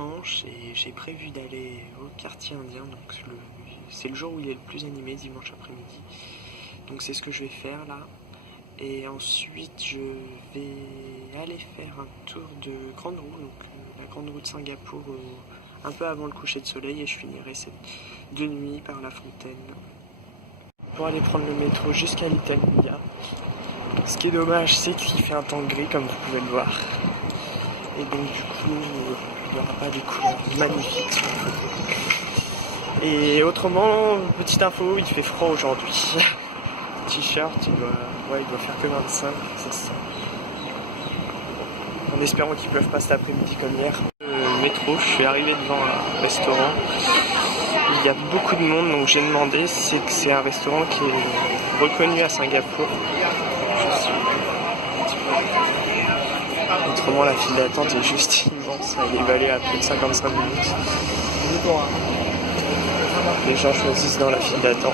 dimanche et j'ai prévu d'aller au quartier indien, donc c'est le jour où il est le plus animé, dimanche après-midi. Donc c'est ce que je vais faire là. Et ensuite je vais aller faire un tour de grande roue, donc la grande roue de Singapour un peu avant le coucher de soleil, et je finirai cette de nuit par la fontaine pour aller prendre le métro jusqu'à Little India. Ce qui est dommage, c'est qu'il fait un temps gris comme vous pouvez le voir. Et donc du coup, il n'y aura pas des couleurs magnifiques sur la photo. Et autrement, petite info, il fait froid aujourd'hui. T-shirt, il doit faire que 25, c'est ça. En espérant qu'il pleuve pas cet après-midi comme hier. Le métro, je suis arrivé devant un restaurant. Il y a beaucoup de monde, donc j'ai demandé si c'est un restaurant qui est reconnu à Singapour. Autrement, la file d'attente est juste immense, elle est évaluée à plus de 55 minutes. Les gens choisissent dans la file d'attente.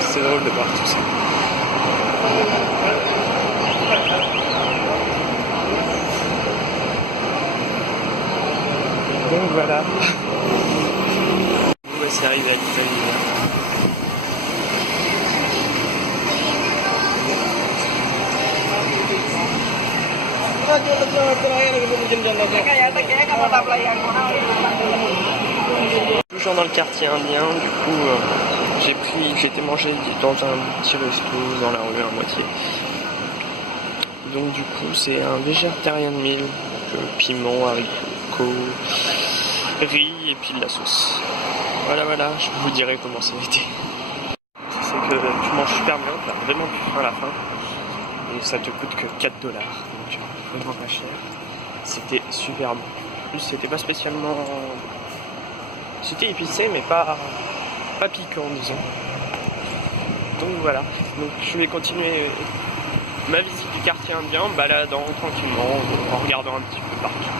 C'est drôle de voir tout ça. Donc voilà. Voici arrivé à l'Italie. Toujours dans le quartier indien, du coup j'ai été manger dans un petit resto dans la rue à moitié. Donc du coup c'est un végétarien meal, donc piment, haricots, riz et puis de la sauce. Voilà, je vous dirai comment ça a été. C'est que tu manges super bien, t'as vraiment plus faim à la fin. Et ça te coûte que 4$, donc vraiment pas cher. C'était super bon. En plus c'était pas spécialement... C'était épicé mais pas piquant disons. Donc voilà, donc je vais continuer ma visite du quartier indien en baladant tranquillement, en regardant un petit peu partout.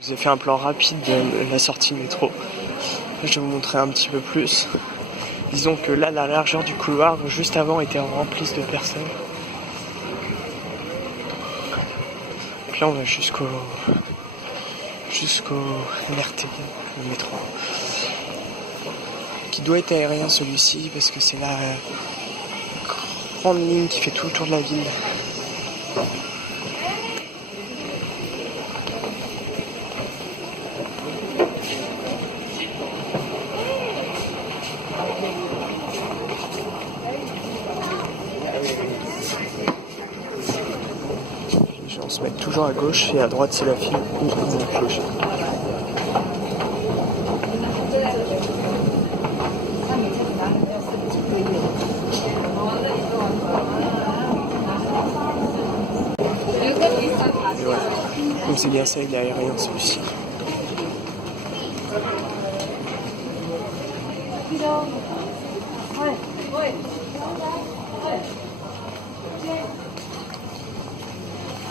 Je vous ai fait un plan rapide de la sortie métro. Je vais vous montrer un petit peu plus. Disons que là, la largeur du couloir juste avant était remplie de personnes. Donc là, on va jusqu'au MRT, le métro. Qui doit être aérien celui-ci parce que c'est la grande ligne qui fait tout le tour de la ville. Les gens se mettent toujours à gauche et à droite c'est la file où ils vont clocher. Et voilà. Donc c'est bien ça, il est aérien celui-ci.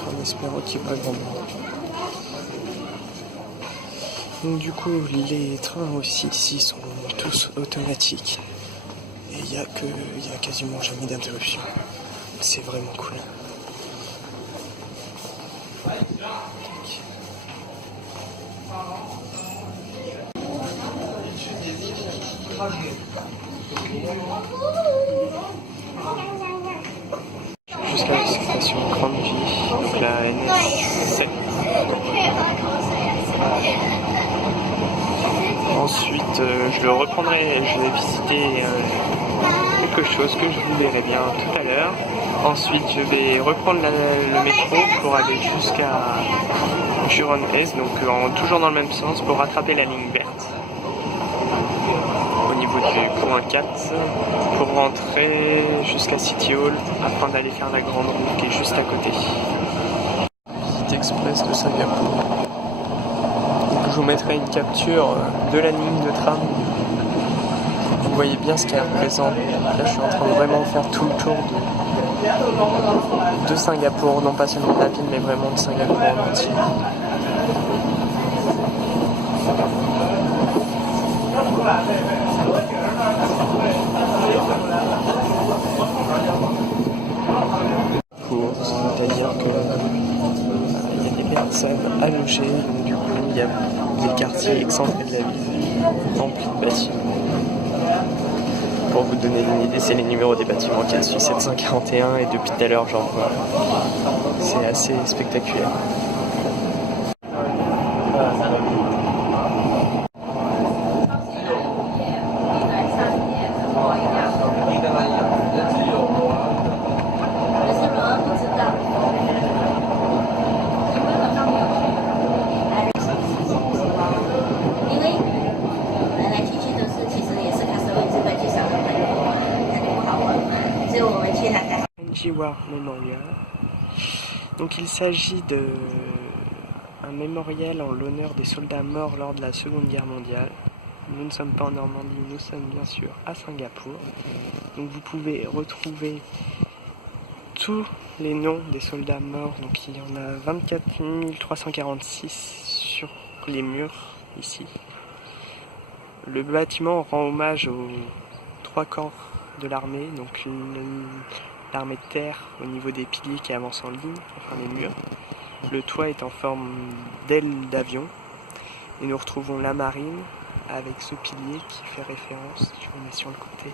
En espérant qu'il n'y ait pas grand monde. Donc du coup les trains aussi ici sont tous automatiques. Et il y a quasiment jamais d'interruption. C'est vraiment cool. Jusqu'à la station Grande Vie, donc la NS7. Ensuite, je le reprendrai, je vais visiter quelque chose que je vous verrai bien tout à l'heure. Ensuite, je vais reprendre le métro pour aller jusqu'à Jurong-Est, donc toujours dans le même sens pour rattraper la ligne verte. Au niveau du point 4 pour rentrer jusqu'à City Hall afin d'aller faire la grande roue qui est juste à côté. Visite express de Singapour. Donc je vous mettrai une capture de la ligne de tram vous voyez bien ce qu'elle représente. Là, je suis en train de vraiment faire tout le tour de Singapour, non pas seulement de la ville, mais vraiment de Singapour en entier. C'est-à-dire que il y a des personnes à loger, donc du coup il y a des quartiers excentrés de la ville, remplis de bâtiments. Pour vous donner une idée, c'est les numéros des bâtiments qu'il y a dessus, 741, et depuis tout à l'heure j'en vois. C'est assez spectaculaire. War Memorial. Donc il s'agit d'un mémorial en l'honneur des soldats morts lors de la Seconde Guerre mondiale. Nous ne sommes pas en Normandie, nous sommes bien sûr à Singapour. Donc vous pouvez retrouver tous les noms des soldats morts. Donc il y en a 24 346 sur les murs ici. Le bâtiment rend hommage aux 3 corps de l'armée, donc l'armée de terre au niveau des piliers qui avancent en ligne, enfin les murs. Le toit est en forme d'aile d'avion. Et nous retrouvons la marine avec ce pilier qui fait référence, je vous mets sur le côté,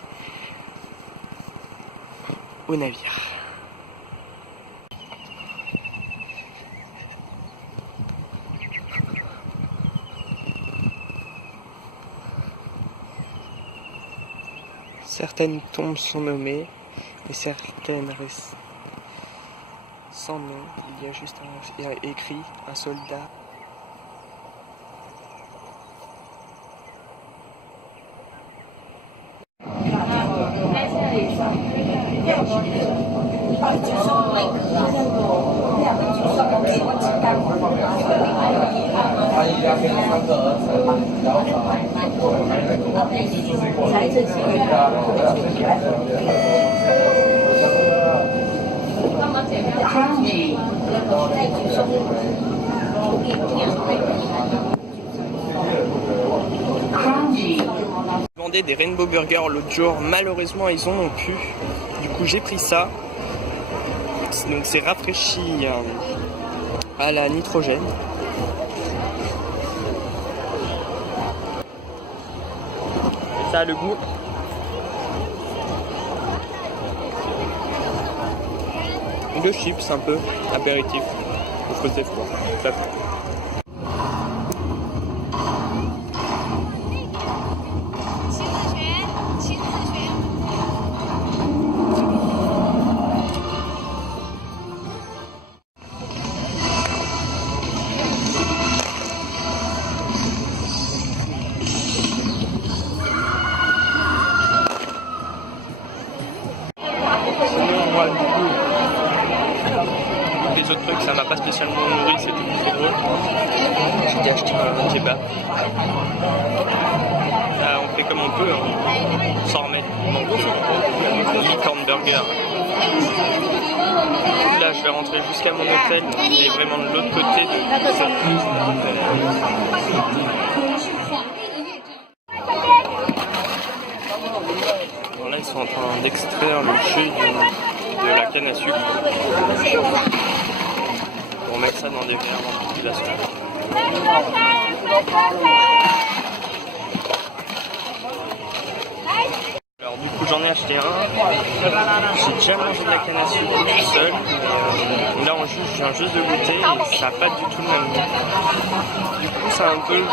au navire. Certaines tombes sont nommées et certaines restent sans nom. Il y a juste écrit un soldat. J'ai demandé des Rainbow Burgers l'autre jour, malheureusement ils en ont plus. Du coup j'ai pris ça. Donc c'est rafraîchi à la nitrogène. Et ça a le goût de chips, un peu apéritif. Faut que c'est froid. Les autres trucs, ça m'a pas spécialement nourri, c'était plus trop drôle. J'ai dû acheter un kebab. On fait comme on peut, hein. Sans remettre. Licorne burger. Là, je vais rentrer jusqu'à mon hôtel. Il est vraiment de l'autre côté de cette rue. Bon, là, ils sont en train d'extraire le jus de la canne à sucre pour mettre ça dans des verres remplis de glaçons. Alors du coup j'en ai acheté un. J'ai déjà mangé de la canne à sucre tout seul. Là je viens juste de goûter et ça n'a pas du tout le même goût. Du coup ça a un peu le goût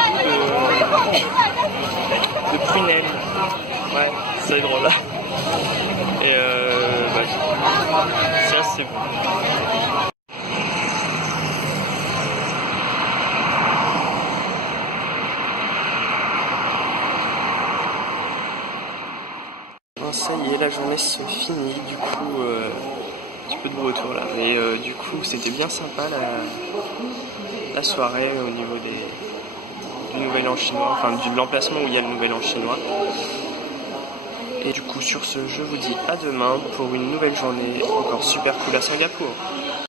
de prunelle. Ouais, c'est drôle là. Et ça c'est bon. Bon, ça y est, la journée se finit, du coup un petit peu de bruit autour là, mais du coup c'était bien sympa la soirée au niveau du Nouvel An chinois, enfin de l'emplacement où il y a le Nouvel An chinois. coup sur ce, je vous dis à demain pour une nouvelle journée encore super cool à Singapour.